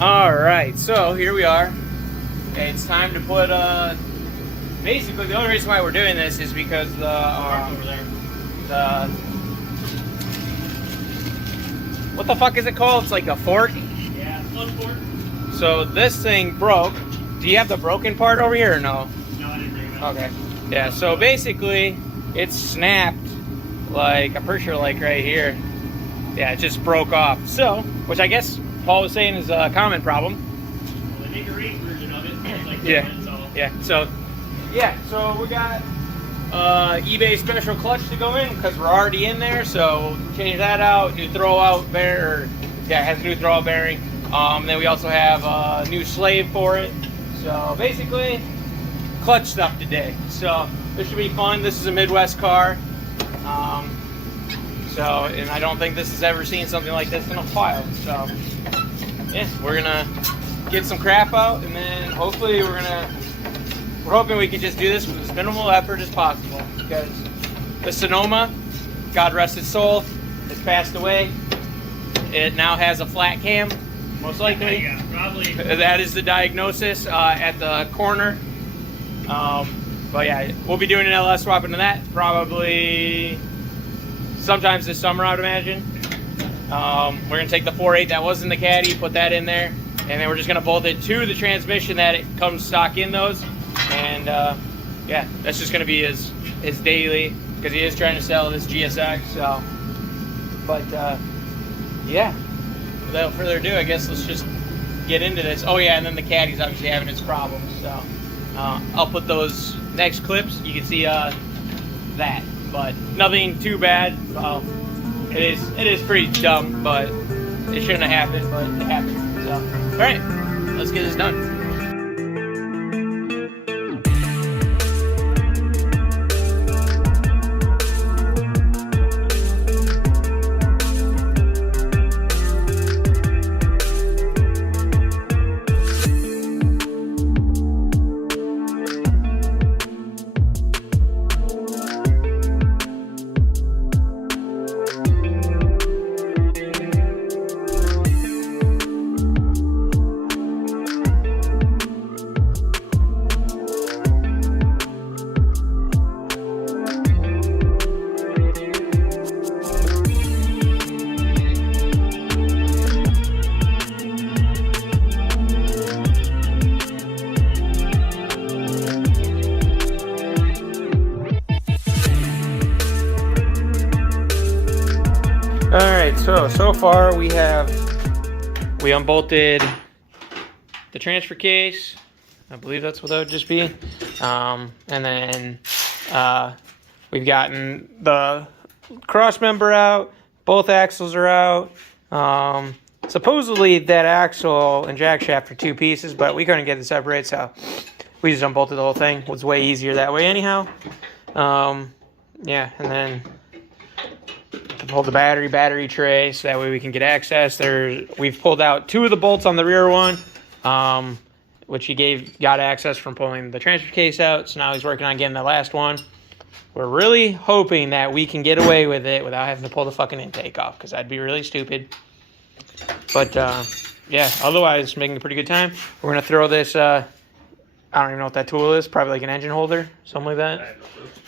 Alright, so here we are. It's time to put, basically the only reason why we're doing this is because what the fuck is it called? It's like a fork? Yeah, float fork. So this thing broke. Do you have the broken part over here or no? No, I didn't bring it up. Okay. Yeah, so basically it snapped, like, I'm pretty sure like right here. Yeah, it just broke off. So, which I guess Paul was saying is a common problem. Well, they make a race version of it. It's like Yeah. So we got eBay special clutch to go in because we're already in there. So change that out. New throwout bearing. Yeah, it has a new throwout bearing. Then we also have a new slave for it. So basically, clutch stuff today. So this should be fun. This is a Midwest car. And I don't think this has ever seen something like this in a while. So yeah, we're gonna get some crap out, and then hopefully we're hoping we can just do this with as minimal effort as possible, because the Sonoma, God rest its soul, has passed away. It now has a flat cam, most likely. Yeah, probably. That is the diagnosis at the corner. But yeah, we'll be doing an LS swap into that probably sometimes this summer, I would imagine. We're gonna take the 4.8 that was in the caddy, put that in there, and then we're just gonna bolt it to the transmission that it comes stock in those. And yeah, that's just gonna be his daily, because he is trying to sell this GSX. So, but yeah, without further ado, I guess let's just get into this. Oh yeah, and then the caddy's obviously having its problems. So I'll put those next clips. You can see that, but nothing too bad. It is pretty dumb, but it shouldn't have happened, but it happened. So, all right, let's get this done. Alright, so far we unbolted the transfer case. I believe that's what that would just be. And then we've gotten the cross member out. Both axles are out. Supposedly that axle and jack shaft are two pieces, but we couldn't get it separate, so we just unbolted the whole thing. It was way easier that way anyhow. Yeah, and then to pull the battery tray, so that way we can get access. We've pulled out two of the bolts on the rear one, which he got access from pulling the transfer case out. So now he's working on getting the last one. We're really hoping that we can get away with it without having to pull the fucking intake off, because that'd be really stupid. But yeah, otherwise making a pretty good time. We're gonna throw this. I don't even know what that tool is. Probably like an engine holder, something like that.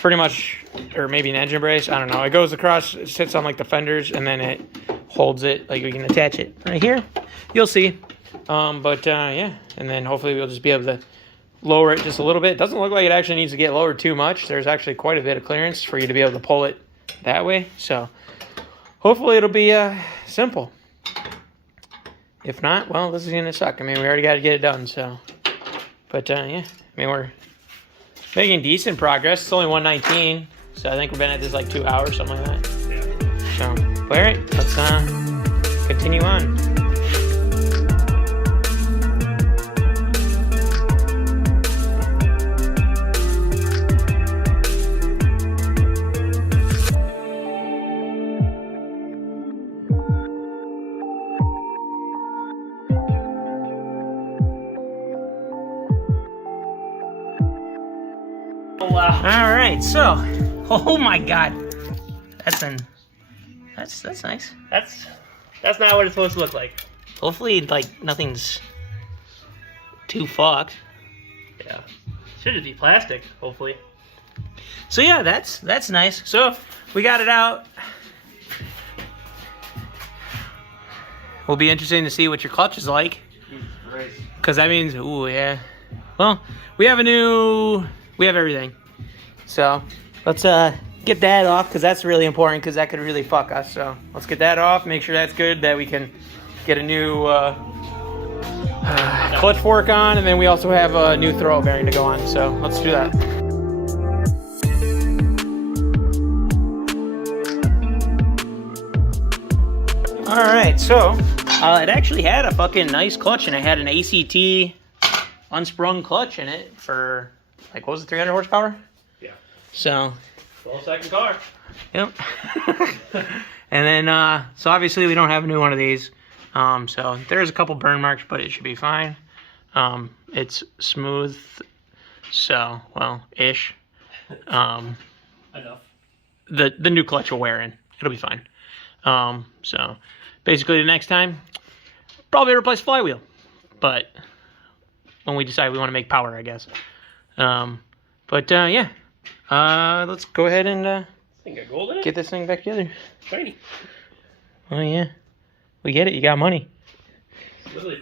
Pretty much, or maybe an engine brace. I don't know. It goes across, it sits on like the fenders, and then it holds it. Like we can attach it right here. You'll see. Yeah, and then hopefully we'll just be able to lower it just a little bit. It doesn't look like it actually needs to get lowered too much. There's actually quite a bit of clearance for you to be able to pull it that way. So hopefully it'll be simple. If not, well, this is gonna suck. I mean, we already got to get it done. So, but yeah, I mean, we're making decent progress. It's only 1:19, so I think we've been at this like 2 hours, something like that. Yeah. So, all right, let's continue on. Wow. All right, so, oh my God, that's nice. That's not what it's supposed to look like. Hopefully, like, nothing's too fucked. Yeah. Should just be plastic, hopefully. So yeah, that's nice. So we got it out. Will be interesting to see what your clutch is like. Jesus Christ. Cause that means, ooh, yeah. Well, we have everything. So let's get that off, cause that's really important, cause that could really fuck us. So let's get that off, make sure that's good, that we can get a new clutch fork on, and then we also have a new throw bearing to go on. So let's do that. All right, so it actually had a fucking nice clutch, and it had an ACT unsprung clutch in it for, like, what was it, 300 horsepower? Yeah. So, 12-second car. yep. And then, so obviously we don't have a new one of these. So there's a couple burn marks, but it should be fine. It's smooth, so, well, ish. Enough. The new clutch will wear in. It'll be fine. So basically the next time, probably replace flywheel, but when we decide we want to make power, I guess. Yeah, let's go ahead and I think got gold in it. get this thing back together. Shiny. Oh yeah, we get it. You got money. It's literally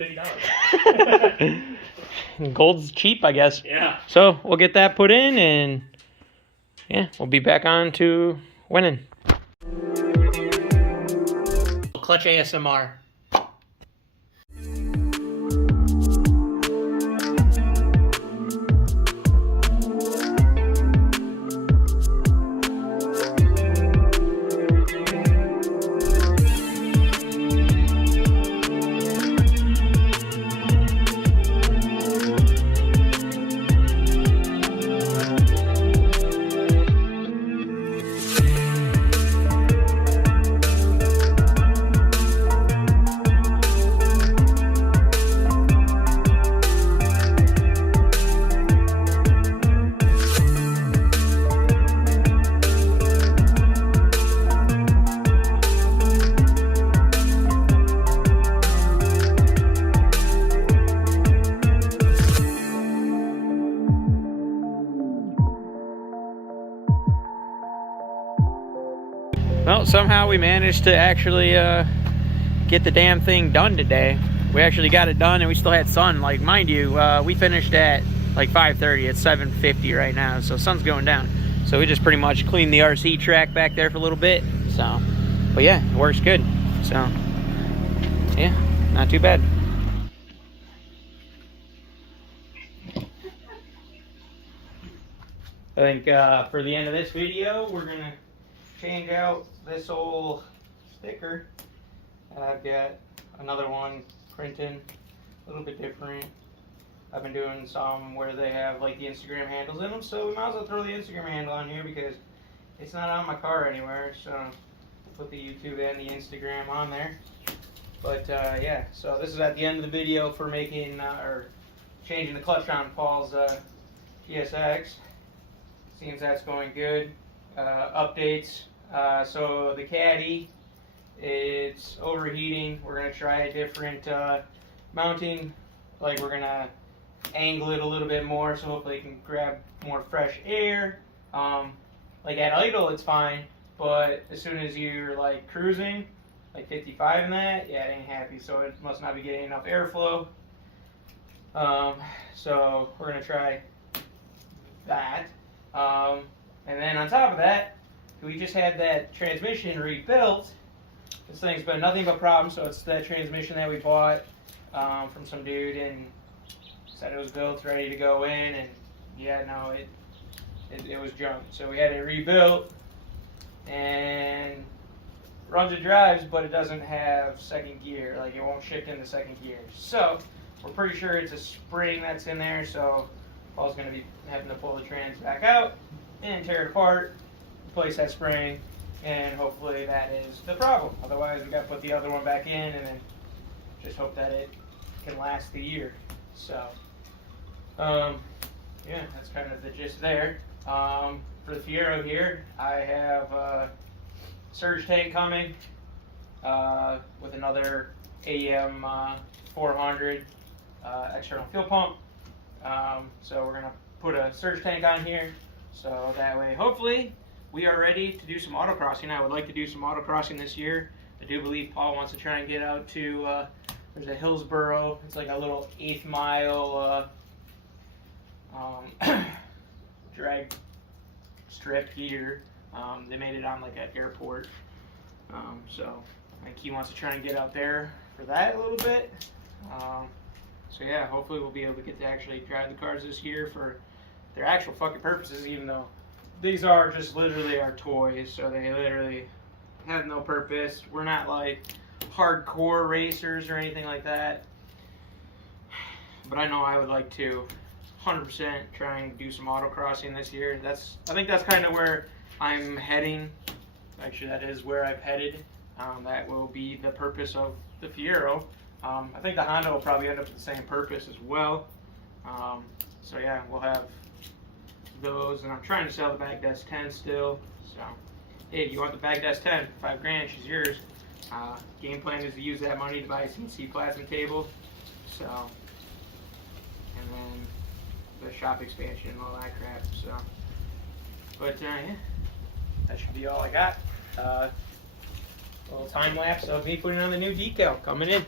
$50. Gold's cheap, I guess. Yeah. So we'll get that put in, and yeah, we'll be back on to winning. Clutch ASMR. Well, somehow we managed to actually get the damn thing done today. We actually got it done, and we still had sun. Like, mind you, we finished at like 5:30. It's 7:50 right now, so sun's going down. So we just pretty much cleaned the RC track back there for a little bit. So, but yeah, it works good. So, yeah, not too bad. I think for the end of this video, we're gonna change out this old sticker. I've got another one printing, a little bit different. I've been doing some where they have like the Instagram handles in them, so we might as well throw the Instagram handle on here because it's not on my car anywhere. So we'll put the YouTube and the Instagram on there. But yeah, so this is at the end of the video for making or changing the clutch on Paul's GSX. Seems that's going good. Updates. So the caddy, it's overheating. We're gonna try a different mounting. Like, we're gonna angle it a little bit more so hopefully it can grab more fresh air. Like at idle it's fine, but as soon as you're like cruising, like 55 and that, yeah, it ain't happy. So it must not be getting enough airflow. So we're gonna try that. And then on top of that, we just had that transmission rebuilt. This thing's been nothing but problems, so it's that transmission that we bought from some dude and said it was built, ready to go in, and yeah, no, it was junk. So we had it rebuilt, and runs and drives, but it doesn't have second gear. Like, it won't shift into second gear. So we're pretty sure it's a spring that's in there, so Paul's going to be having to pull the trans back out and tear it apart, replace that spring, and hopefully that is the problem. Otherwise, we got to put the other one back in and then just hope that it can last the year. So, yeah, that's kind of the gist there. For the Fiero here, I have a surge tank coming with another AM 400 external fuel pump. So we're gonna put a surge tank on here, so that way hopefully we are ready to do some autocrossing. I would like to do some autocrossing this year. I do believe Paul wants to try and get out to there's a Hillsboro. It's like a little 8th mile drag strip here. They made it on like an airport. So I think he wants to try and get out there for that a little bit. So yeah, hopefully we'll be able to get to actually drive the cars this year for their actual fucking purposes, even though these are just literally our toys, so they literally have no purpose. We're not like hardcore racers or anything like that. But I know I would like to 100% try and do some autocrossing this year. I think that's kind of where I'm heading. Actually, that is where I've headed. That will be the purpose of the Fiero. I think the Honda will probably end up with the same purpose as well. So yeah, we'll have those, and I'm trying to sell the Baghdad's 10 still. So hey, if you want the Baghdad's 10 for $5,000, she's yours. Game plan is to use that money to buy a CNC plasma table. So, and then the shop expansion and all that crap. So, but yeah, that should be all I got. A little time lapse of me putting on the new decal coming in.